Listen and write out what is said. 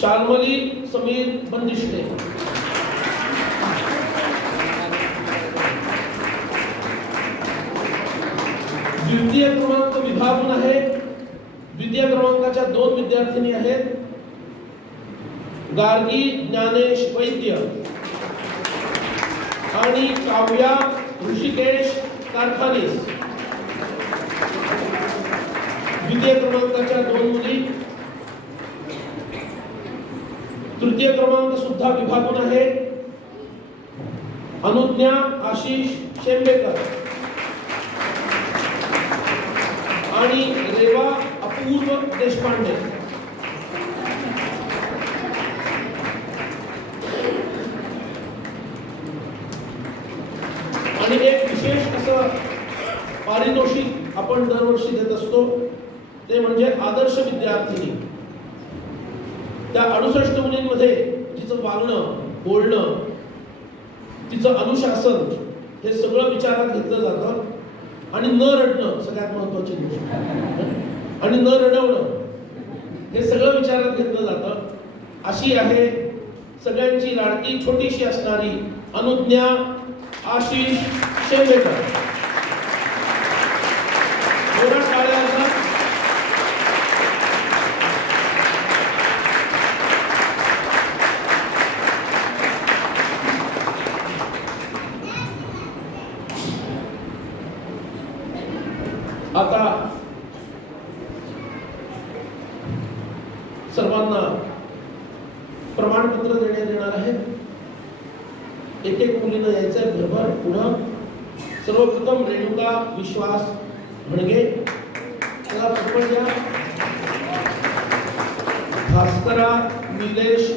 शाल्मली समीर बंदिष्टे, द्वितीय क्रमांक विभागून आहे. द्वितीय क्रमांकाच्या 2 विद्यार्थिनी आहेत. गार्गी ज्ञानेश वैद्य आणि काव्या ऋषिकेश कारखानीस. द्वितीय क्रमांकाच्या 2 मुली. तृतीय क्रमांक सुद्धा विभागून आहे. अनुज्ञा आशिष शेंबेकर आणि रेवा अपूर्व देशपांडे. आणि एक विशेष असं पारितोषिक आपण दरवर्षी देत असतो, ते म्हणजे आदर्श विद्यार्थिनी. त्या 68 मुलींमध्ये तिचं वागणं, बोलणं, तिचं अनुशासन हे सगळं विचारात घेतलं जातं. आणि न रडणं सगळ्यात महत्वाची गोष्ट, आणि न रडवणं हे सगळं विचारात घेतलं जातं. अशी आहे सगळ्यांची लाडकी छोटीशी असणारी अनुज्ञा आशिष शेंबेकर. जोरात टाळ्या वाजवा. आता सर्वांना प्रमाणपत्र देण्यात येणार आहे. एक एक मुलीनं यायचंय भरभर पुढं. सर्वप्रथम रेणुका विश्वास भणगे, त्याला पटपट द्या. भास्करा निलेश